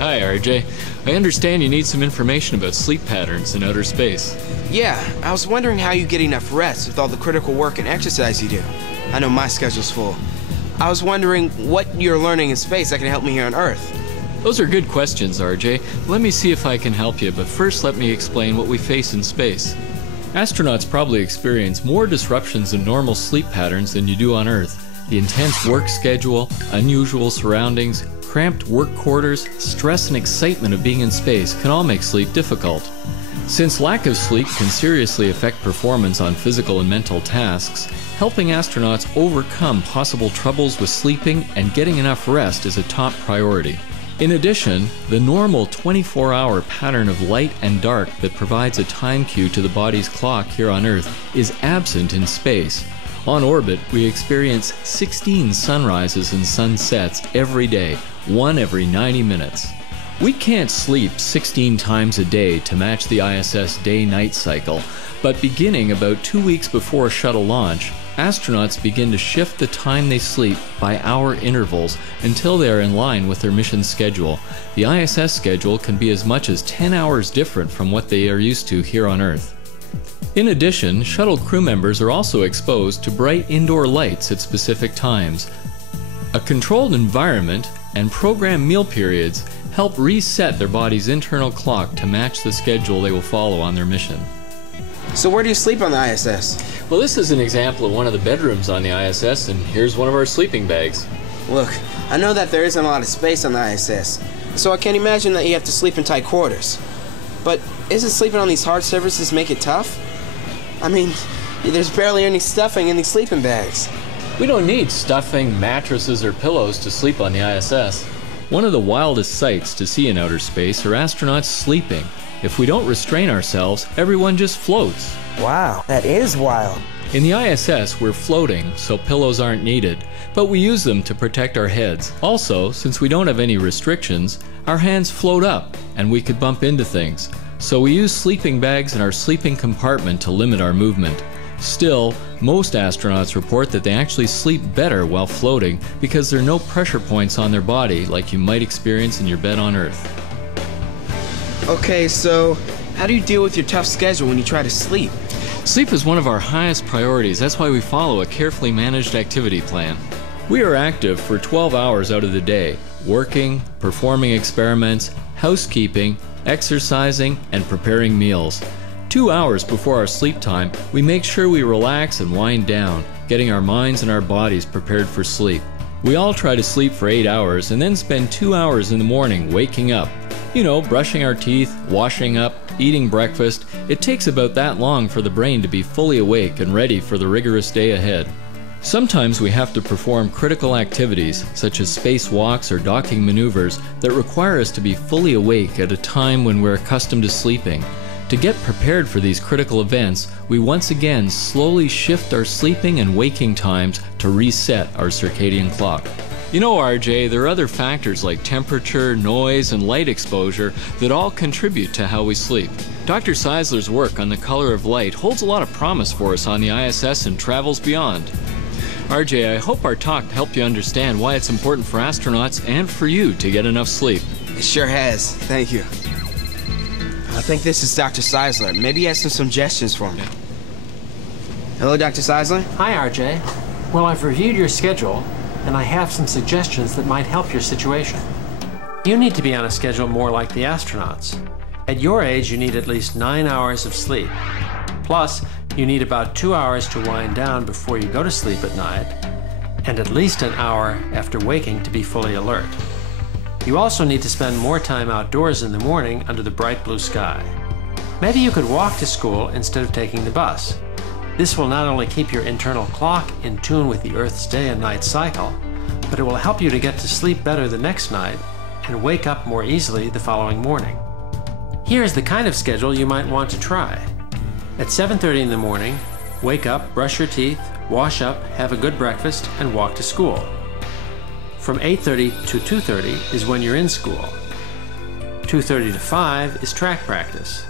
Hi, RJ. I understand you need some information about sleep patterns in outer space. Yeah, I was wondering how you get enough rest with all the critical work and exercise you do. I know my schedule's full. I was wondering what you're learning in space that can help me here on Earth. Those are good questions, RJ. Let me see if I can help you, but first let me explain what we face in space. Astronauts probably experience more disruptions in normal sleep patterns than you do on Earth. The intense work schedule, unusual surroundings, cramped work quarters, stress and excitement of being in space can all make sleep difficult. Since lack of sleep can seriously affect performance on physical and mental tasks, helping astronauts overcome possible troubles with sleeping and getting enough rest is a top priority. In addition, the normal 24-hour pattern of light and dark that provides a time cue to the body's clock here on Earth is absent in space. On orbit, we experience 16 sunrises and sunsets every day, one every 90 minutes. We can't sleep 16 times a day to match the ISS day-night cycle, but beginning about 2 weeks before shuttle launch, astronauts begin to shift the time they sleep by hour intervals until they are in line with their mission schedule. The ISS schedule can be as much as 10 hours different from what they are used to here on Earth. In addition, shuttle crew members are also exposed to bright indoor lights at specific times. A controlled environment and programmed meal periods help reset their body's internal clock to match the schedule they will follow on their mission. So where do you sleep on the ISS? Well, this is an example of one of the bedrooms on the ISS, and here's one of our sleeping bags. Look, I know that there isn't a lot of space on the ISS, so I can't imagine that you have to sleep in tight quarters. But isn't sleeping on these hard surfaces make it tough? I mean, there's barely any stuffing in these sleeping bags. We don't need stuffing, mattresses, or pillows to sleep on the ISS. One of the wildest sights to see in outer space are astronauts sleeping. If we don't restrain ourselves, everyone just floats. Wow, that is wild. In the ISS, we're floating, so pillows aren't needed, but we use them to protect our heads. Also, since we don't have any restrictions, our hands float up, and we could bump into things. So we use sleeping bags in our sleeping compartment to limit our movement. Still, most astronauts report that they actually sleep better while floating because there are no pressure points on their body like you might experience in your bed on Earth. Okay, so how do you deal with your tough schedule when you try to sleep? Sleep is one of our highest priorities. That's why we follow a carefully managed activity plan. We are active for 12 hours out of the day, working, performing experiments, housekeeping, exercising, and preparing meals. 2 hours before our sleep time, we make sure we relax and wind down, getting our minds and our bodies prepared for sleep. We all try to sleep for 8 hours and then spend 2 hours in the morning waking up. You know, brushing our teeth, washing up, eating breakfast. It takes about that long for the brain to be fully awake and ready for the rigorous day ahead. Sometimes we have to perform critical activities, such as spacewalks or docking maneuvers, that require us to be fully awake at a time when we're accustomed to sleeping. To get prepared for these critical events, we once again slowly shift our sleeping and waking times to reset our circadian clock. You know, RJ, there are other factors like temperature, noise, and light exposure that all contribute to how we sleep. Dr. Czeisler's work on the color of light holds a lot of promise for us on the ISS and travels beyond. RJ, I hope our talk helped you understand why it's important for astronauts and for you to get enough sleep. It sure has. Thank you. I think this is Dr. Czeisler. Maybe he has some suggestions for me. Hello, Dr. Czeisler? Hi, RJ. Well, I've reviewed your schedule, and I have some suggestions that might help your situation. You need to be on a schedule more like the astronauts. At your age, you need at least 9 hours of sleep. Plus, you need about 2 hours to wind down before you go to sleep at night, and at least an hour after waking to be fully alert. You also need to spend more time outdoors in the morning under the bright blue sky. Maybe you could walk to school instead of taking the bus. This will not only keep your internal clock in tune with the Earth's day and night cycle, but it will help you to get to sleep better the next night and wake up more easily the following morning. Here is the kind of schedule you might want to try. At 7:30 in the morning, wake up, brush your teeth, wash up, have a good breakfast, and walk to school. From 8:30 to 2:30 is when you're in school. 2:30 to 5 is track practice.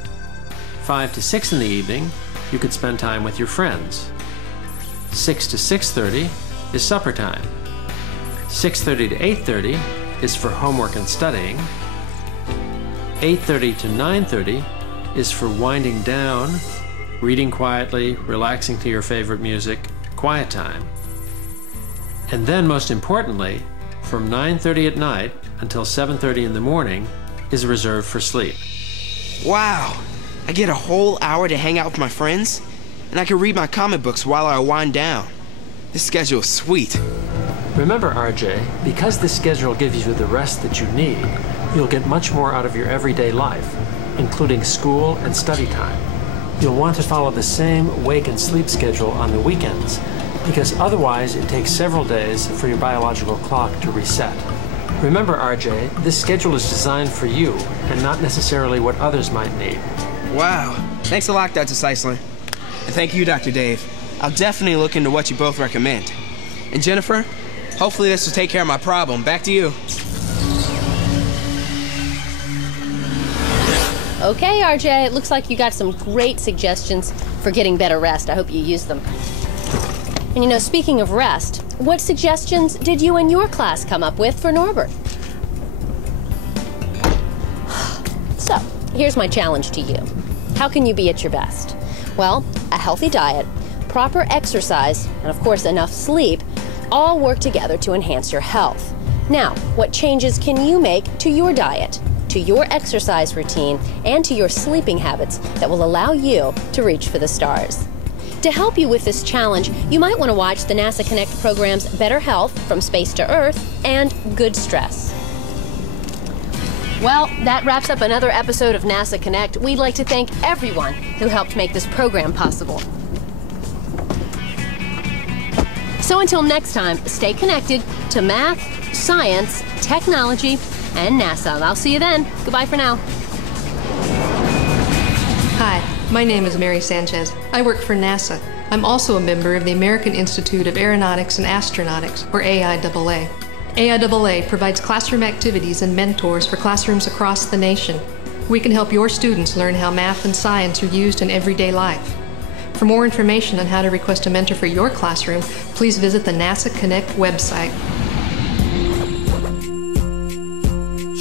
5 to 6 in the evening, you could spend time with your friends. 6 to 6:30 is supper time. 6:30 to 8:30 is for homework and studying. 8:30 to 9:30 is for winding down, reading quietly, relaxing to your favorite music, quiet time. And then, most importantly, from 9:30 at night until 7:30 in the morning is reserved for sleep. Wow, I get a whole hour to hang out with my friends, and I can read my comic books while I wind down. This schedule is sweet. Remember, RJ, because this schedule gives you the rest that you need, you'll get much more out of your everyday life, including school and study time. You'll want to follow the same wake and sleep schedule on the weekends, because otherwise it takes several days for your biological clock to reset. Remember, RJ, this schedule is designed for you and not necessarily what others might need. Wow. Thanks a lot, Dr. Czeisler. And thank you, Dr. Dave. I'll definitely look into what you both recommend. And Jennifer, hopefully this will take care of my problem. Back to you. Okay, RJ, it looks like you got some great suggestions for getting better rest. I hope you use them. And you know, speaking of rest, what suggestions did you and your class come up with for Norbert? So, here's my challenge to you. How can you be at your best? Well, a healthy diet, proper exercise, and of course enough sleep all work together to enhance your health. Now, what changes can you make to your diet, to your exercise routine, and to your sleeping habits that will allow you to reach for the stars? To help you with this challenge, you might want to watch the NASA Connect programs Better Health, From Space to Earth, and Good Stress. Well, that wraps up another episode of NASA Connect. We'd like to thank everyone who helped make this program possible. So until next time, stay connected to math, science, technology, and NASA. I'll see you then. Goodbye for now. Hi, my name is Mary Sanchez. I work for NASA. I'm also a member of the American Institute of Aeronautics and Astronautics, or AIAA. AIAA provides classroom activities and mentors for classrooms across the nation. We can help your students learn how math and science are used in everyday life. For more information on how to request a mentor for your classroom, please visit the NASA Connect website.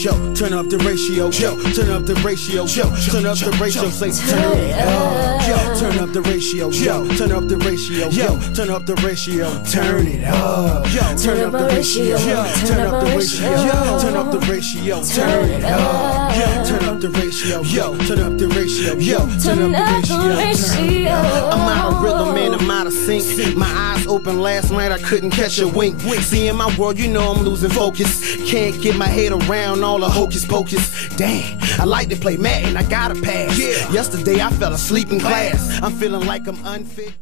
Yo, turn up the ratio. Yo, turn up the ratio. Yo, turn up the ratio. Say turn it up. Yo, turn up the ratio. Yo, turn up the ratio. Yo, turn up the ratio. Turn it up. Yo, turn up the ratio. Yo, turn up the ratio. Yo, turn up the ratio. Turn it up. Yo, turn up the ratio. Yo, turn up the ratio. Yo, turn up the ratio. I'm out of rhythm, man. I'm out of sync. My eyes open last night. I couldn't catch a wink. See, in my world, you know I'm losing focus. Can't get my head around all the hocus pocus. Damn, I like to play Madden, I gotta pass. Yesterday I fell asleep in class. I'm feeling like I'm unfit.